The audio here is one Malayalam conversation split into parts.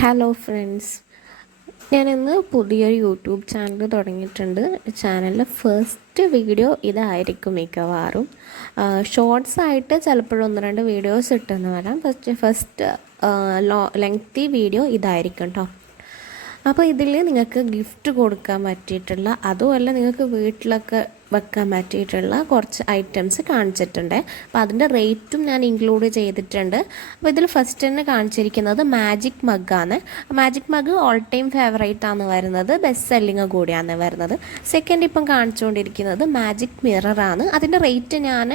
ഹലോ ഫ്രണ്ട്സ്, ഞാനിന്ന് പുതിയൊരു യൂട്യൂബ് ചാനൽ തുടങ്ങിയിട്ടുണ്ട്. ചാനലിലെ ഫസ്റ്റ് വീഡിയോ ഇതായിരിക്കും മിക്കവാറും. ഷോർട്സ് ആയിട്ട് ചിലപ്പോഴൊന്ന് ഒന്ന് രണ്ട് വീഡിയോസ് ഇട്ടെന്ന് വരാം. ഫസ്റ്റ് ലെങ്തി വീഡിയോ ഇതായിരിക്കും കേട്ടോ. അപ്പോൾ ഇതിൽ നിങ്ങൾക്ക് ഗിഫ്റ്റ് കൊടുക്കാൻ പറ്റിയിട്ടുള്ള, അതുമല്ല നിങ്ങൾക്ക് വീട്ടിലൊക്കെ വെക്കാൻ പറ്റിയിട്ടുള്ള കുറച്ച് ഐറ്റംസ് കാണിച്ചിട്ടുണ്ട്. അപ്പോൾ അതിൻ്റെ റേറ്റും ഞാൻ ഇൻക്ലൂഡ് ചെയ്തിട്ടുണ്ട്. അപ്പോൾ ഇതിൽ ഫസ്റ്റ് തന്നെ കാണിച്ചിരിക്കുന്നത് മാജിക് മഗ്ഗാണ്. Magic mug all time favourite ആണ് വരുന്നത്, ബെസ്റ്റ് സെല്ലിങ് കൂടിയാണ് വരുന്നത്. സെക്കൻഡ് ഇപ്പം കാണിച്ചുകൊണ്ടിരിക്കുന്നത് മാജിക് മിററാണ്. അതിൻ്റെ റേറ്റ് ഞാൻ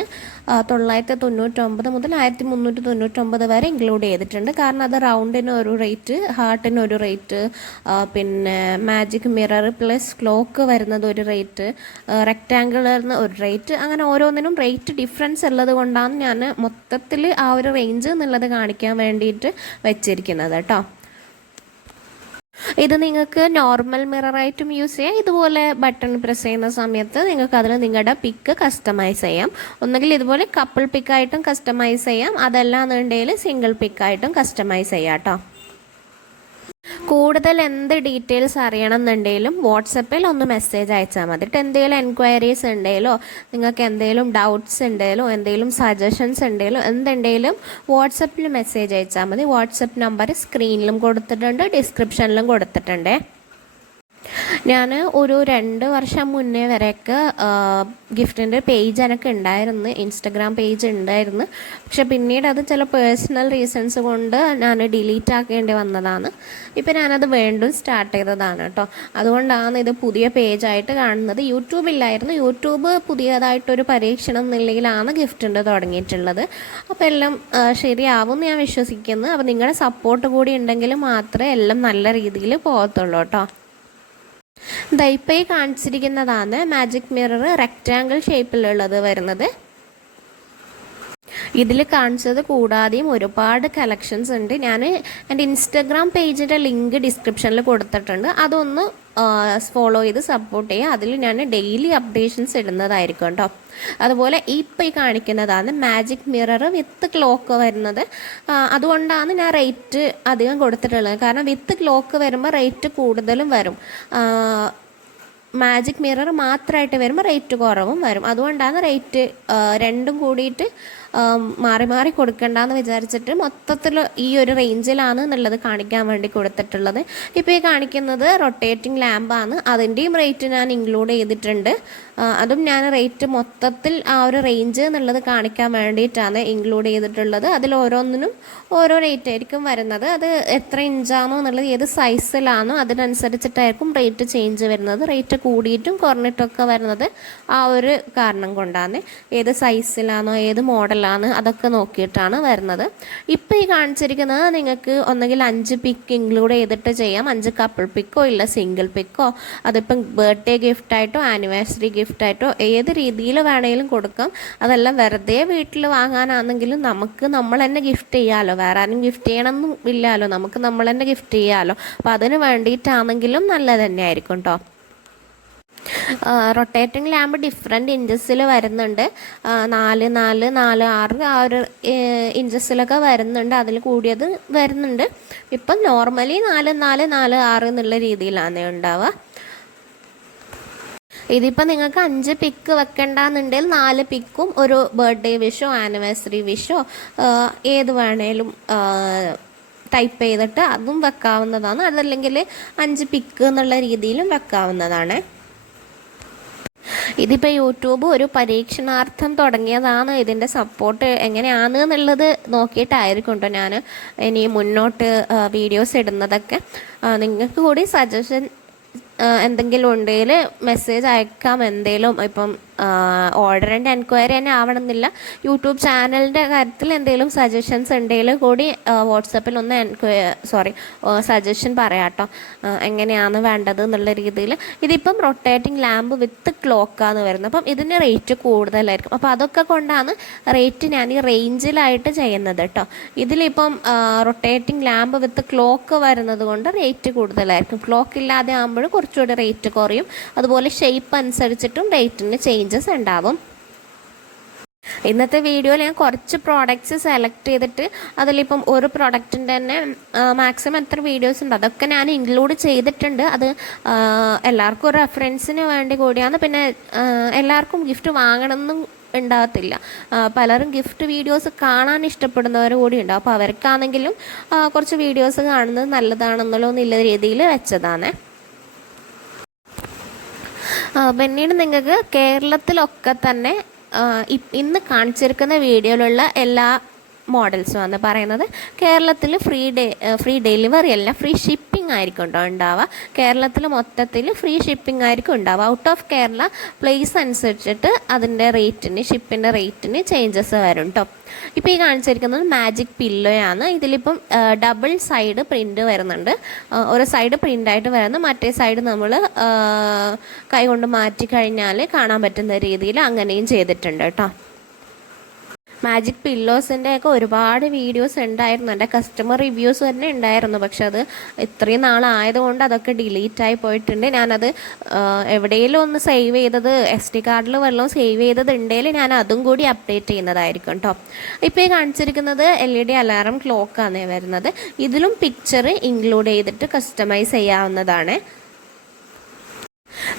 999 മുതൽ 1399 വരെ ഇൻക്ലൂഡ് ചെയ്തിട്ടുണ്ട്. കാരണം അത് റൗണ്ടിന് ഒരു റേറ്റ്, ഹാർട്ടിന് ഒരു റേറ്റ്, പിന്നെ മാജിക് മിറർ പ്ലസ് ക്ലോക്ക് വരുന്നത് ഒരു റേറ്റ്, റെക്റ്റാങ്കിളറിന് ഒരു റേറ്റ്, അങ്ങനെ ഓരോന്നിനും റേറ്റ് ഡിഫറൻസ് ഉള്ളത് കൊണ്ടാണ് ഞാൻ മൊത്തത്തിൽ ആ ഒരു റേഞ്ച് എന്നുള്ളത് കാണിക്കാൻ വേണ്ടിയിട്ട് വെച്ചിരിക്കുന്നത് കേട്ടോ. ഇത് നിങ്ങൾക്ക് നോർമൽ മിററായിട്ടും യൂസ് ചെയ്യാം. ഇതുപോലെ ബട്ടൺ പ്രസ് ചെയ്യുന്ന സമയത്ത് നിങ്ങൾക്ക് അതിൽ നിങ്ങളുടെ പിക്ക് കസ്റ്റമൈസ് ചെയ്യാം. ഒന്നുകിൽ ഇതുപോലെ കപ്പിൾ പിക്കായിട്ടും കസ്റ്റമൈസ് ചെയ്യാം, അതല്ലാന്നുണ്ടെങ്കിൽ സിംഗിൾ പിക്കായിട്ടും കസ്റ്റമൈസ് ചെയ്യാം കേട്ടോ. കൂടുതൽ എന്ത് ഡീറ്റെയിൽസ് അറിയണം എന്നുണ്ടെങ്കിലും വാട്സപ്പിൽ ഒന്ന് മെസ്സേജ് അയച്ചാൽ മതി. എന്തെങ്കിലും എൻക്വയറീസ് ഉണ്ടെങ്കിലോ നിങ്ങൾക്ക് എന്തെങ്കിലും ഡൗട്ട്സ് ഉണ്ടെങ്കിലോ എന്തെങ്കിലും സജഷൻസ് ഉണ്ടെങ്കിലോ എന്തുണ്ടെങ്കിലും വാട്സപ്പിൽ മെസ്സേജ് അയച്ചാൽ മതി. വാട്സപ്പ് നമ്പർ സ്ക്രീനിലും കൊടുത്തിട്ടുണ്ട്, ഡിസ്ക്രിപ്ഷനിലും കൊടുത്തിട്ടുണ്ട്. ഞാൻ ഒരു 2 വർഷം മുന്നേ വരെയൊക്കെ ഗിഫ്റ്റിൻ്റെ പേജ് എനിക്ക് ഉണ്ടായിരുന്നു, ഇൻസ്റ്റഗ്രാം പേജ് ഉണ്ടായിരുന്നു. പക്ഷെ പിന്നീട് അത് ചില പേഴ്സണൽ റീസൺസ് കൊണ്ട് ഞാൻ ഡിലീറ്റ് ആക്കേണ്ടി വന്നതാണ്. ഇപ്പം ഞാനത് വീണ്ടും സ്റ്റാർട്ട് ചെയ്തതാണ് കേട്ടോ. അതുകൊണ്ടാണ് ഇത് പുതിയ പേജായിട്ട് കാണുന്നത്. യൂട്യൂബില്ലായിരുന്നു. യൂട്യൂബ് പുതിയതായിട്ടൊരു പരീക്ഷണം നിലയിലാണ് ഗിഫ്റ്റിൻ്റെ തുടങ്ങിയിട്ടുള്ളത്. അപ്പോൾ എല്ലാം ശരിയാവും ഞാൻ വിശ്വസിക്കുന്നു. അപ്പോൾ നിങ്ങളുടെ സപ്പോർട്ട് കൂടി ഉണ്ടെങ്കിൽ മാത്രമേ എല്ലാം നല്ല രീതിയിൽ പോകത്തുള്ളൂ കേട്ടോ. ദൈപ്പൈ കാണിച്ചിരിക്കുന്നതാണ് മാജിക് മിറർ, റെക്റ്റാങ്കിൾ ഷേപ്പിലുള്ളത് വരുന്നത്. ഇതിൽ കാണിച്ചത് കൂടാതെയും ഒരുപാട് കളക്ഷൻസ് ഉണ്ട്. ഞാൻ എൻ്റെ ഇൻസ്റ്റഗ്രാം പേജിൻ്റെ ലിങ്ക് ഡിസ്ക്രിപ്ഷനിൽ കൊടുത്തിട്ടുണ്ട്. അതൊന്ന് ഫോളോ ചെയ്ത് സപ്പോർട്ട് ചെയ്യുക. അതിൽ ഞാൻ ഡെയിലി അപ്ഡേഷൻസ് ഇടുന്നതായിരിക്കും കേട്ടോ. അതുപോലെ ഇപ്പോൾ ഈ കാണിക്കുന്നതാണ് മാജിക് മിറർ വിത്ത് ക്ലോക്ക് വരുന്നത്. അതുകൊണ്ടാണ് ഞാൻ റേറ്റ് അധികം കൊടുത്തിട്ടുള്ളത്. കാരണം വിത്ത് ക്ലോക്ക് വരുമ്പോൾ റേറ്റ് കൂടുതലും വരും, മാജിക് മിറർ മാത്രമായിട്ട് വരുമ്പോൾ റേറ്റ് കുറവും വരും. അതുകൊണ്ടാണ് റേറ്റ് രണ്ടും കൂടിയിട്ട് മാറി മാറി കൊടുക്കണ്ടെന്ന് വിചാരിച്ചിട്ട് മൊത്തത്തിൽ ഈ ഒരു റേഞ്ചിലാണ് എന്നുള്ളത് കാണിക്കാൻ വേണ്ടി കൊടുത്തിട്ടുള്ളത്. ഇപ്പോൾ ഈ കാണിക്കുന്നത് റൊട്ടേറ്റിംഗ് ലാമ്പാണ്. അതിൻ്റെയും റേറ്റ് ഞാൻ ഇൻക്ലൂഡ് ചെയ്തിട്ടുണ്ട്. അതും ഞാൻ റേറ്റ് മൊത്തത്തിൽ ആ ഒരു റേഞ്ച് എന്നുള്ളത് കാണിക്കാൻ വേണ്ടിയിട്ടാണ് ഇൻക്ലൂഡ് ചെയ്തിട്ടുള്ളത്. അതിൽ ഓരോന്നിനും ഓരോ റേറ്റ് ആയിരിക്കും വരുന്നത്. അത് എത്ര ഇഞ്ചാണോ എന്നുള്ളത്, ഏത് സൈസിലാണോ അതിനനുസരിച്ചിട്ടായിരിക്കും റേറ്റ് ചേഞ്ച് വരുന്നത്. റേറ്റ് കൂടിയിട്ടും കുറഞ്ഞിട്ടൊക്കെ വരുന്നത് ആ ഒരു കാരണം കൊണ്ടാണ്. ഏത് സൈസിലാണോ ഏത് മോഡലാണോ അതൊക്കെ നോക്കിയിട്ടാണ് വരുന്നത്. ഇപ്പോൾ ഈ കാണിച്ചിരിക്കുന്നത് നിങ്ങൾക്ക് ഒന്നുകിൽ 5 പിക്ക് ഇൻക്ലൂഡ് ചെയ്തിട്ട് ചെയ്യാം. 5 കപ്പിൾ പിക്കോ ഇല്ല സിംഗിൾ പിക്കോ. അതിപ്പം ബർത്ത്ഡേ ഗിഫ്റ്റായിട്ടോ ആനിവേഴ്സറി ഗിഫ്റ്റായിട്ടോ ഏത് രീതിയിൽ വേണമെങ്കിലും കൊടുക്കാം. അതെല്ലാം വെറുതെ വീട്ടിൽ വാങ്ങാനാണെങ്കിലും നമുക്ക് നമ്മൾ തന്നെ ഗിഫ്റ്റ് ചെയ്യാമല്ലോ. വേറെ ആരും ഗിഫ്റ്റ് ചെയ്യണമെന്നും ഇല്ലല്ലോ, നമുക്ക് നമ്മൾ തന്നെ ഗിഫ്റ്റ് ചെയ്യാമല്ലോ. അപ്പോൾ അതിന് വേണ്ടിയിട്ടാണെങ്കിലും നല്ലത് തന്നെയായിരിക്കും കേട്ടോ. റൊട്ടേറ്റിംഗ് ലാമ്പ് ഡിഫറെൻറ്റ് ഇഞ്ചസിൽ വരുന്നുണ്ട്. 4, 4, 4, 6 ആ ഒരു ഇഞ്ചസിലൊക്കെ വരുന്നുണ്ട്. അതിൽ കൂടിയത് വരുന്നുണ്ട്. ഇപ്പം നോർമലി 4, 4, 4, 6 എന്നുള്ള രീതിയിലാണ് ഉണ്ടാവുക. ഇതിപ്പോൾ നിങ്ങൾക്ക് 5 പിക്ക് വെക്കണ്ടെന്നുണ്ടെങ്കിൽ 4 പിക്കും ഒരു ബർത്ത്ഡേ വിഷോ ആനിവേഴ്സറി വിഷോ ഏത് വേണേലും ടൈപ്പ് ചെയ്തിട്ട് അതും വെക്കാവുന്നതാണ്. അതല്ലെങ്കിൽ 5 പിക്ക് എന്നുള്ള രീതിയിലും വെക്കാവുന്നതാണ്. ഇതിപ്പോൾ യൂട്യൂബ് ഒരു പരീക്ഷണാർത്ഥം തുടങ്ങിയതാണ്. ഇതിൻ്റെ സപ്പോർട്ട് എങ്ങനെയാണ് എന്നുള്ളത് നോക്കിയിട്ടായിരിക്കും കേട്ടോ ഞാൻ ഇനി മുന്നോട്ട് വീഡിയോസ് ഇടുന്നതൊക്കെ. നിങ്ങൾക്ക് കൂടി സജഷൻ എന്തെങ്കിലും ഉണ്ടെങ്കിൽ മെസ്സേജ് അയക്കാം. എന്തെങ്കിലും ഇപ്പം ഓർഡർ ആൻഡ് എൻക്വയറി തന്നെ ആവണമെന്നില്ല. യൂട്യൂബ് ചാനലിൻ്റെ കാര്യത്തിൽ എന്തെങ്കിലും സജഷൻസ് ഉണ്ടെങ്കിൽ കൂടി വാട്സപ്പിൽ ഒന്ന് സജഷൻ പറയാം കേട്ടോ, എങ്ങനെയാണ് വേണ്ടത് എന്നുള്ള രീതിയിൽ. ഇതിപ്പം റൊട്ടേറ്റിംഗ് ലാമ്പ് വിത്ത് ക്ലോക്കാണ് വരുന്നത്. അപ്പം ഇതിന് റേറ്റ് കൂടുതലായിരിക്കും. അപ്പോൾ അതൊക്കെ കൊണ്ടാണ് റേറ്റ് ഞാൻ ഈ റേഞ്ചിലായിട്ട് ചെയ്യുന്നത് കേട്ടോ. ഇതിലിപ്പം റൊട്ടേറ്റിംഗ് ലാമ്പ് വിത്ത് ക്ലോക്ക് വരുന്നത് കൊണ്ട് റേറ്റ് കൂടുതലായിരിക്കും. ക്ലോക്ക് ഇല്ലാതെ ആകുമ്പോഴും കുറച്ചുകൂടി റേറ്റ് കുറയും. അതുപോലെ ഷേപ്പ് അനുസരിച്ചിട്ടും റേറ്റിന് ചേഞ്ചസ് ഉണ്ടാവും. ഇന്നത്തെ വീഡിയോയിൽ ഞാൻ കുറച്ച് പ്രോഡക്റ്റ്സ് സെലക്ട് ചെയ്തിട്ട് അതിലിപ്പം ഒരു പ്രോഡക്റ്റിൻ്റെ തന്നെ മാക്സിമം എത്ര വീഡിയോസ് ഉണ്ട് അതൊക്കെ ഞാൻ ഇൻക്ലൂഡ് ചെയ്തിട്ടുണ്ട്. അത് എല്ലാവർക്കും ഒരു റെഫറൻസിന് വേണ്ടി കൂടിയാണ്. പിന്നെ എല്ലാവർക്കും ഗിഫ്റ്റ് വാങ്ങണമെന്നും ഉണ്ടാകത്തില്ല. പലരും ഗിഫ്റ്റ് വീഡിയോസ് കാണാൻ ഇഷ്ടപ്പെടുന്നവർ കൂടി ഉണ്ടാവും. അപ്പോൾ അവർക്കാണെങ്കിലും കുറച്ച് വീഡിയോസ് കാണുന്നത് നല്ലതാണെന്നുള്ള രീതിയിൽ വെച്ചതാണ്. പിന്നീട് നിങ്ങൾക്ക് കേരളത്തിലൊക്കെ തന്നെ ഇന്ന് കാണിച്ചിരിക്കുന്ന വീഡിയോയിലുള്ള എല്ലാ മോഡൽസും എന്ന് പറയുന്നത് കേരളത്തിൽ ഫ്രീ ഡെലിവറി അല്ല, ഫ്രീ ഷിപ്പിംഗ് ആയിരിക്കും ഉണ്ടാവുക. കേരളത്തിൽ മൊത്തത്തിൽ ഫ്രീ ഷിപ്പിംഗ് ആയിരിക്കും ഉണ്ടാവുക. ഔട്ട് ഓഫ് കേരള പ്ലേസ് അനുസരിച്ചിട്ട് അതിൻ്റെ ഷിപ്പിൻ്റെ റേറ്റിന് ചേഞ്ചസ് വരും കേട്ടോ. ഇപ്പോൾ ഈ കാണിച്ചിരിക്കുന്നത് മാജിക് പില്ലോയാണ്. ഇതിലിപ്പം ഡബിൾ സൈഡ് പ്രിൻ്റ് വരുന്നുണ്ട്. ഒരു സൈഡ് പ്രിൻ്റായിട്ട് വരുന്നു, മറ്റേ സൈഡ് നമ്മൾ കൈകൊണ്ട് മാറ്റി കഴിഞ്ഞാൽ കാണാൻ പറ്റുന്ന രീതിയിൽ അങ്ങനെയും ചെയ്തിട്ടുണ്ട് കേട്ടോ. മാജിക് പില്ലോസിൻ്റെ ഒക്കെ ഒരുപാട് വീഡിയോസ് ഉണ്ടായിരുന്നു, എൻ്റെ കസ്റ്റമർ റിവ്യൂസ് തന്നെ ഉണ്ടായിരുന്നു. പക്ഷെ അത് ഇത്രയും നാളായതുകൊണ്ട് അതൊക്കെ ഡിലീറ്റ് ആയി പോയിട്ടുണ്ട്. ഞാനത് എവിടെയെങ്കിലും ഒന്ന് സേവ് ചെയ്തത് SD കാർഡിൽ വല്ലതും സേവ് ചെയ്തത് ഉണ്ടെങ്കിൽ ഞാൻ അതും കൂടി അപ്ഡേറ്റ് ചെയ്യുന്നതായിരിക്കും കേട്ടോ. ഇപ്പോൾ ഈ കാണിച്ചിരിക്കുന്നത് LED അലാറം ക്ലോക്കാണ് വരുന്നത്. ഇതിലും പിക്ചർ ഇൻക്ലൂഡ് ചെയ്തിട്ട് കസ്റ്റമൈസ് ചെയ്യാവുന്നതാണ്.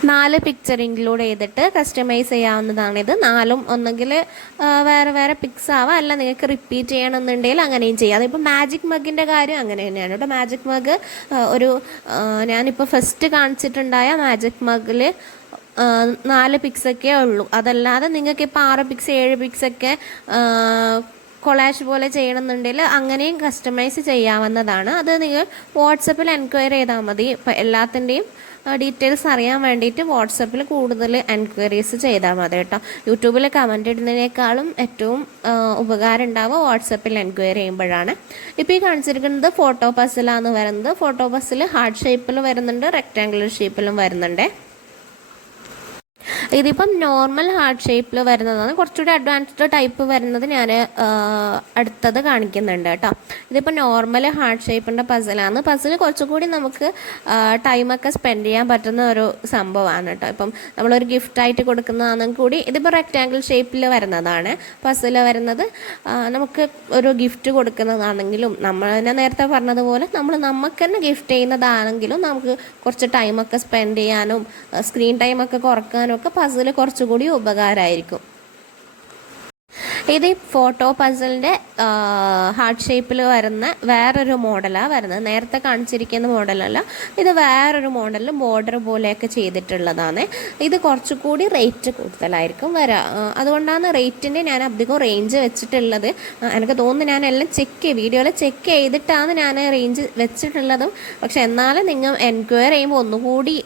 4 പിക്ചർ ഇൻക്ലൂഡ് ചെയ്തിട്ട് കസ്റ്റമൈസ് ചെയ്യാവുന്നതാണിത്. 4ഉം ഒന്നെങ്കിൽ വേറെ വേറെ പിക്സ് ആവാം, അല്ല നിങ്ങൾക്ക് റിപ്പീറ്റ് ചെയ്യണമെന്നുണ്ടെങ്കിൽ അങ്ങനെയും ചെയ്യാം. അതിപ്പോൾ മാജിക് മഗിൻ്റെ കാര്യം അങ്ങനെ തന്നെയാണ് കേട്ടോ. മാജിക് മഗ് ഞാനിപ്പോൾ ഫസ്റ്റ് കാണിച്ചിട്ടുണ്ടായ മാജിക് മഗിൽ 4 പിക്സൊക്കെ ഉള്ളൂ. അതല്ലാതെ നിങ്ങൾക്കിപ്പോൾ 6 പിക്സ് 7 പിക്സൊക്കെ കൊളാഷ് പോലെ ചെയ്യണമെന്നുണ്ടെങ്കിൽ അങ്ങനെയും കസ്റ്റമൈസ് ചെയ്യാവുന്നതാണ്. അത് നിങ്ങൾ വാട്സപ്പിൽ എൻക്വയറി ചെയ്താൽ മതി. ഇപ്പോൾ എല്ലാത്തിൻ്റെയും ഡീറ്റെയിൽസ് അറിയാൻ വേണ്ടിയിട്ട് വാട്സപ്പിൽ കൂടുതൽ എൻക്വയറീസ് ചെയ്താൽ മതി കേട്ടോ. യൂട്യൂബിൽ കമൻറ്റ് ഇടുന്നതിനേക്കാളും ഏറ്റവും ഉപകാരം ഉണ്ടാവുക വാട്സപ്പിൽ എൻക്വയറി ചെയ്യുമ്പോഴാണ്. ഇപ്പോൾ ഈ കാണിച്ചിരിക്കുന്നത് ഫോട്ടോ പസിലാണ് വരുന്നത്. ഫോട്ടോ പസിൽ ഹാർട്ട് ഷേപ്പിൽ വരുന്നുണ്ട്, റെക്റ്റാങ്കുലർ ഷേപ്പിലും വരുന്നുണ്ട്. ഇതിപ്പം നോർമൽ ഹാർട്ട് ഷേപ്പിൽ വരുന്നതാണ്. കുറച്ചുകൂടി അഡ്വാൻസ്ഡ് ടൈപ്പ് വരുന്നത് ഞാൻ അടുത്തത് കാണിക്കുന്നുണ്ട് കേട്ടോ. ഇതിപ്പോൾ നോർമൽ ഹാർട്ട് ഷേപ്പിൻ്റെ പസിലാണ്. പസിൽ കുറച്ചുകൂടി നമുക്ക് ടൈമൊക്കെ സ്പെൻഡ് ചെയ്യാൻ പറ്റുന്ന ഒരു സംഭവമാണ് കേട്ടോ. ഇപ്പം നമ്മളൊരു ഗിഫ്റ്റായിട്ട് കൊടുക്കുന്നതാണെങ്കിൽ കൂടി ഇതിപ്പോൾ റെക്റ്റാങ്കിൾ ഷേപ്പിൽ വരുന്നതാണ് പസിൽ വരുന്നത്. നമുക്ക് ഒരു ഗിഫ്റ്റ് കൊടുക്കുന്നതാണെങ്കിലും ഞാൻ നേരത്തെ പറഞ്ഞതുപോലെ നമുക്ക് തന്നെ ഗിഫ്റ്റ് ചെയ്യുന്നതാണെങ്കിലും നമുക്ക് കുറച്ച് ടൈമൊക്കെ സ്പെൻഡ് ചെയ്യാനും സ്ക്രീൻ ടൈമൊക്കെ കുറക്കാനും ഒക്കെ പസിൽ കുറച്ചുകൂടി ഉപകാരമായിരിക്കും. ഇത് ഫോട്ടോ പസിലിൻ്റെ ഹാർട്ട് ഷേപ്പിൽ വരുന്ന വേറൊരു മോഡലാണ് വരുന്നത്. നേരത്തെ കാണിച്ചിരിക്കുന്ന മോഡലല്ല, ഇത് വേറൊരു മോഡലിൽ ബോർഡർ പോലെയൊക്കെ ചെയ്തിട്ടുള്ളതാണ്. ഇത് കുറച്ചുകൂടി റേറ്റ് കൂടുതലായിരിക്കും വരാം. അതുകൊണ്ടാണ് റേറ്റിൻ്റെ ഞാൻ അധികം റേഞ്ച് വെച്ചിട്ടുള്ളത്. എനിക്ക് തോന്നുന്നു ഞാനെല്ലാം വീഡിയോയിൽ ചെക്ക് ചെയ്തിട്ടാണ് ഞാൻ റേഞ്ച് വെച്ചിട്ടുള്ളതും. പക്ഷെ എന്നാലും നിങ്ങൾ എൻക്വയറി ചെയ്യുമ്പോൾ ഒന്നുകൂടി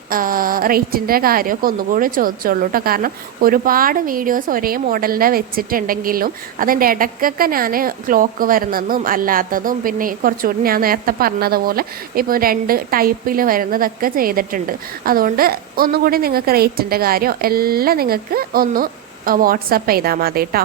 റേറ്റിൻ്റെ കാര്യമൊക്കെ ഒന്നുകൂടി ചോദിച്ചോളൂ കേട്ടോ. കാരണം ഒരുപാട് വീഡിയോസ് ഒരേ മോഡലിൻ്റെ വെച്ചിട്ടുണ്ടെങ്കിലും അതിൻ്റെ ഇടയ്ക്കൊക്കെ ഞാൻ ക്ലോക്ക് വരുന്നതും അല്ലാത്തതും പിന്നെ കുറച്ചുകൂടി ഞാൻ നേരത്തെ പറഞ്ഞതുപോലെ ഇപ്പോൾ 2 ടൈപ്പിൽ വരുന്നതൊക്കെ ചെയ്തിട്ടുണ്ട്. അതുകൊണ്ട് ഒന്നുകൂടി നിങ്ങൾക്ക് റേറ്റിൻ്റെ കാര്യം എല്ലാം നിങ്ങൾക്ക് ഒന്ന് വാട്സപ്പ് ചെയ്താൽ മതി കേട്ടോ.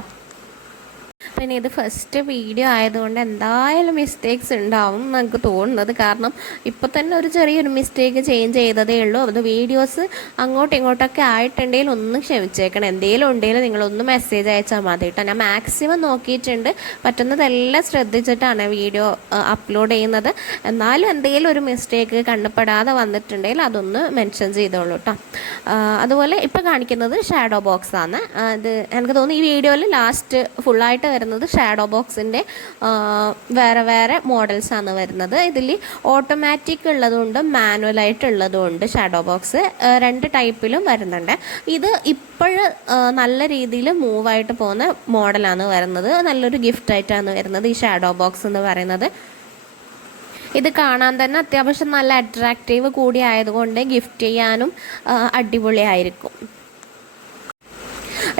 പിന്നെ ഇത് ഫസ്റ്റ് വീഡിയോ ആയതുകൊണ്ട് എന്തായാലും മിസ്റ്റേക്സ് ഉണ്ടാവും നമുക്ക് തോന്നുന്നത്. കാരണം ഇപ്പോൾ തന്നെ ഒരു ചെറിയൊരു മിസ്റ്റേക്ക് ചേഞ്ച് ചെയ്തതേ ഉള്ളൂ. അത് വീഡിയോസ് അങ്ങോട്ടും ഇങ്ങോട്ടൊക്കെ ആയിട്ടുണ്ടെങ്കിൽ ഒന്ന് ക്ഷമിച്ചേക്കണം. എന്തെങ്കിലും ഉണ്ടെങ്കിൽ നിങ്ങളൊന്ന് മെസ്സേജ് അയച്ചാൽ മതി കേട്ടോ. ഞാൻ മാക്സിമം നോക്കിയിട്ടുണ്ട്, പറ്റുന്നതെല്ലാം ശ്രദ്ധിച്ചിട്ടാണ് വീഡിയോ അപ്ലോഡ് ചെയ്യുന്നത്. എന്നാലും എന്തെങ്കിലും ഒരു മിസ്റ്റേക്ക് കണ്ടുപെടാതെ വന്നിട്ടുണ്ടെങ്കിൽ അതൊന്ന് മെൻഷൻ ചെയ്തോളൂ കേട്ടോ. അതുപോലെ ഇപ്പോൾ കാണിക്കുന്നത് ഷാഡോ ബോക്സ് ആണ്. അത് എനിക്ക് തോന്നുന്നു ഈ വീഡിയോയിൽ ലാസ്റ്റ് ഫുള്ളായിട്ട് വരുന്നത് ഷാഡോ ബോക്സിൻ്റെ വേറെ വേറെ മോഡൽസാണ് വരുന്നത്. ഇതിൽ ഓട്ടോമാറ്റിക് ഉള്ളതുകൊണ്ട് മാനുവലായിട്ടുള്ളതുകൊണ്ട് ഷാഡോ ബോക്സ് 2 ടൈപ്പിലും വരുന്നുണ്ട്. ഇത് ഇപ്പോൾ നല്ല രീതിയിൽ മൂവായിട്ട് പോകുന്ന മോഡലാണ് വരുന്നത്. നല്ലൊരു ഗിഫ്റ്റായിട്ടാണ് വരുന്നത് ഈ ഷാഡോ ബോക്സ് എന്ന് പറയുന്നത്. ഇത് കാണാൻ തന്നെ അത്യാവശ്യം നല്ല അട്രാക്റ്റീവ് കൂടി ആയതുകൊണ്ട് ഗിഫ്റ്റ് ചെയ്യാനും അടിപൊളിയായിരിക്കും.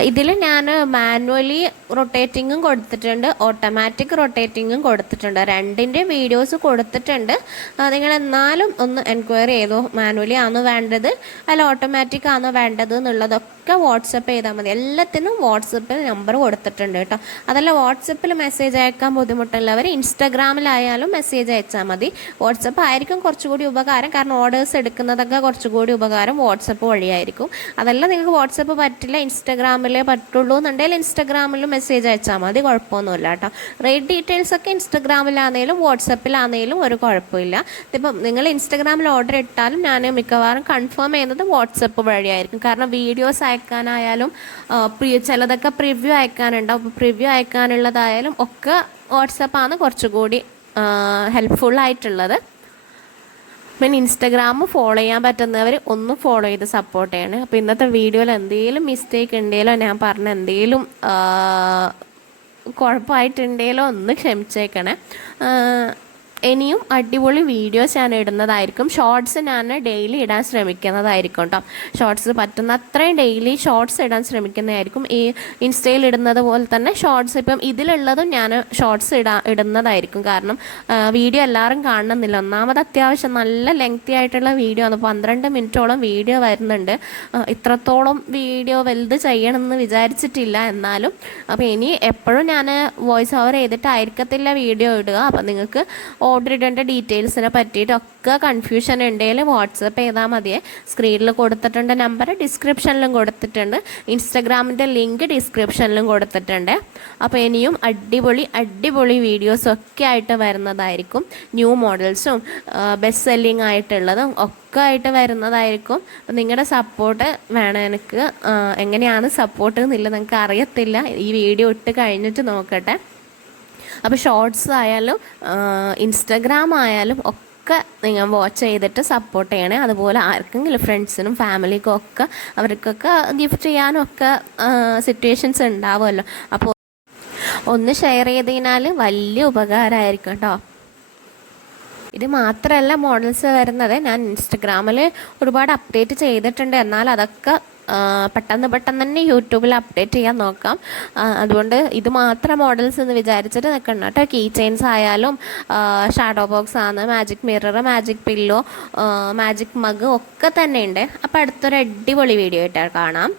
ഇതിൽ ഞാൻ മാനുവലി റൊട്ടേറ്റിങ്ങും കൊടുത്തിട്ടുണ്ട്, ഓട്ടോമാറ്റിക് റൊട്ടേറ്റിങ്ങും കൊടുത്തിട്ടുണ്ട്. 2ൻ്റെ വീഡിയോസ് കൊടുത്തിട്ടുണ്ട്. നിങ്ങൾ എന്നാലും ഒന്ന് എൻക്വയറി ചെയ്തോ, മാനുവലി ആണോ വേണ്ടത് അല്ല ഓട്ടോമാറ്റിക് ആണോ വേണ്ടത് എന്നുള്ളതൊക്കെ വാട്സപ്പ് ചെയ്താൽ മതി. എല്ലാത്തിനും വാട്സപ്പിൽ നമ്പർ കൊടുത്തിട്ടുണ്ട് കേട്ടോ. അതല്ല വാട്സപ്പിൽ മെസ്സേജ് അയക്കാൻ ബുദ്ധിമുട്ടുള്ളവർ ഇൻസ്റ്റാഗ്രാമിലായാലും മെസ്സേജ് അയച്ചാൽ മതി. വാട്സപ്പ് ആയിരിക്കും കുറച്ചുകൂടി ഉപകാരം. കാരണം ഓർഡേഴ്സ് എടുക്കുന്നതൊക്കെ കുറച്ചുകൂടി ഉപകാരം വാട്സപ്പ് വഴിയായിരിക്കും. അതല്ല നിങ്ങൾക്ക് വാട്സപ്പ് പറ്റില്ല, ഇൻസ്റ്റാഗ്രാമിൽ ഇൻസ്റ്റഗ്രാമിലേ പറ്റുള്ളൂ എന്നുണ്ടെങ്കിൽ ഇൻസ്റ്റഗ്രാമിലും മെസ്സേജ് അയച്ചാൽ മതി, കുഴപ്പമൊന്നുമില്ല കേട്ടോ. റേറ്റ് ഡീറ്റെയിൽസ് ഒക്കെ ഇൻസ്റ്റഗ്രാമിലാണെങ്കിലും വാട്സപ്പിലാണെങ്കിലും ഒരു കുഴപ്പമില്ല. ഇതിപ്പം നിങ്ങൾ ഇൻസ്റ്റഗ്രാമിൽ ഓർഡർ ഇട്ടാലും ഞാൻ മിക്കവാറും കൺഫേം ചെയ്യുന്നത് വാട്സപ്പ് വഴിയായിരിക്കും. കാരണം വീഡിയോസ് അയക്കാനായാലും ചിലതൊക്കെ പ്രിവ്യൂ അയക്കാനുണ്ടാവും. അപ്പോൾ പ്രിവ്യൂ അയക്കാനുള്ളതായാലും ഒക്കെ വാട്സപ്പാണ് കുറച്ചുകൂടി ഹെൽപ്ഫുള്ളായിട്ടുള്ളത്. പിന്നെ ഇൻസ്റ്റഗ്രാം ഫോളോ ചെയ്യാൻ പറ്റുന്നവർ ഒന്ന് ഫോളോ ചെയ്ത് സപ്പോർട്ട് ചെയ്യണേ. അപ്പോൾ ഇന്നത്തെ വീഡിയോയിൽ എന്തെങ്കിലും മിസ്റ്റേക്ക് ഉണ്ടെങ്കിലോ ഞാൻ പറഞ്ഞ എന്തെങ്കിലും കുഴപ്പമായിട്ടുണ്ടെങ്കിലോ ഒന്ന് ക്ഷമിച്ചേക്കണേ. ഇനിയും അടിപൊളി വീഡിയോസ് ഞാൻ ഇടുന്നതായിരിക്കും. ഷോർട്സ് ഞാൻ ഡെയിലി ഇടാൻ ശ്രമിക്കുന്നതായിരിക്കും കേട്ടോ. ഷോർട്സ് പറ്റുന്ന അത്രയും ഡെയിലി ഷോർട്സ് ഇടാൻ ശ്രമിക്കുന്നതായിരിക്കും. ഈ ഇൻസ്റ്റയിൽ ഇടുന്നത് പോലെ തന്നെ ഷോർട്സ് ഇപ്പം ഇതിലുള്ളതും ഞാൻ ഷോർട്സ് ഇടുന്നതായിരിക്കും. കാരണം വീഡിയോ എല്ലാവരും കാണണമെന്നില്ല. ഒന്നാമത് അത്യാവശ്യം നല്ല ലെങ്തി ആയിട്ടുള്ള വീഡിയോ ആണ്. 12 മിനിറ്റോളം വീഡിയോ വരുന്നുണ്ട്. ഇത്രത്തോളം വീഡിയോ വലുത് ചെയ്യണമെന്ന് വിചാരിച്ചിട്ടില്ല. എന്നാലും അപ്പോൾ ഇനി എപ്പോഴും ഞാൻ വോയിസ് ഓവർ ചെയ്തിട്ടായിരിക്കത്തില്ല വീഡിയോ ഇടുക. അപ്പം നിങ്ങൾക്ക് ഓർഡർ ഇടേണ്ട ഡീറ്റെയിൽസിനെ പറ്റിയിട്ടൊക്കെ കൺഫ്യൂഷൻ ഉണ്ടെങ്കിൽ വാട്സപ്പ് ചെയ്താൽ മതിയെ. സ്ക്രീനിൽ കൊടുത്തിട്ടുണ്ട് നമ്പർ, ഡിസ്ക്രിപ്ഷനിലും കൊടുത്തിട്ടുണ്ട്. ഇൻസ്റ്റഗ്രാമിൻ്റെ ലിങ്ക് ഡിസ്ക്രിപ്ഷനിലും കൊടുത്തിട്ടുണ്ട്. അപ്പോൾ ഇനിയും അടിപൊളി വീഡിയോസൊക്കെ ആയിട്ട് വരുന്നതായിരിക്കും. ന്യൂ മോഡൽസും ബെസ്റ്റ് സെല്ലിംഗ് ആയിട്ടുള്ളതും ഒക്കെ ആയിട്ട് വരുന്നതായിരിക്കും. അപ്പം നിങ്ങളുടെ സപ്പോർട്ട് വേണം എനിക്ക്. എങ്ങനെയാണ് സപ്പോർട്ട് എന്നുള്ളത് നിങ്ങൾക്ക് അറിയത്തില്ല. ഈ വീഡിയോ ഇട്ട് കഴിഞ്ഞിട്ട് നോക്കട്ടെ. അപ്പോൾ ഷോർട്സ് ആയാലും ഇൻസ്റ്റഗ്രാം ആയാലും ഒക്കെ നിങ്ങൾ വാച്ച് ചെയ്തിട്ട് സപ്പോർട്ട് ചെയ്യണേ. അതുപോലെ ആർക്കെങ്കിലും ഫ്രണ്ട്സിനും ഫാമിലിക്കും ഒക്കെ അവർക്കൊക്കെ ഗിഫ്റ്റ് ചെയ്യാനും ഒക്കെ സിറ്റുവേഷൻസ് ഉണ്ടാവുമല്ലോ. അപ്പോൾ ഒന്ന് ഷെയർ ചെയ്തതിനാൽ വലിയ ഉപകാരമായിരിക്കും കേട്ടോ. ഇത് മാത്രമല്ല മോഡൽസ് വരുന്നത് ഞാൻ ഇൻസ്റ്റഗ്രാമിൽ ഒരുപാട് അപ്ഡേറ്റ് ചെയ്തിട്ടുണ്ട്. എന്നാൽ അതൊക്കെ പെട്ടെന്ന് തന്നെ യൂട്യൂബിൽ അപ്ഡേറ്റ് ചെയ്യാൻ നോക്കാം. അതുകൊണ്ട് ഇത് മാത്രം മോഡൽസ് എന്ന് വിചാരിച്ചിട്ട് നിൽക്കണം കേട്ടോ. കീ ചെയിൻസ് ആയാലും ഷാഡോ ബോക്സ് ആണ്, magic mirror, magic pillow, magic mug ഒക്കെ തന്നെ ഉണ്ട്. അപ്പോൾ അടുത്തൊരു അടിപൊളി വീഡിയോ ആയിട്ട് കാണാം.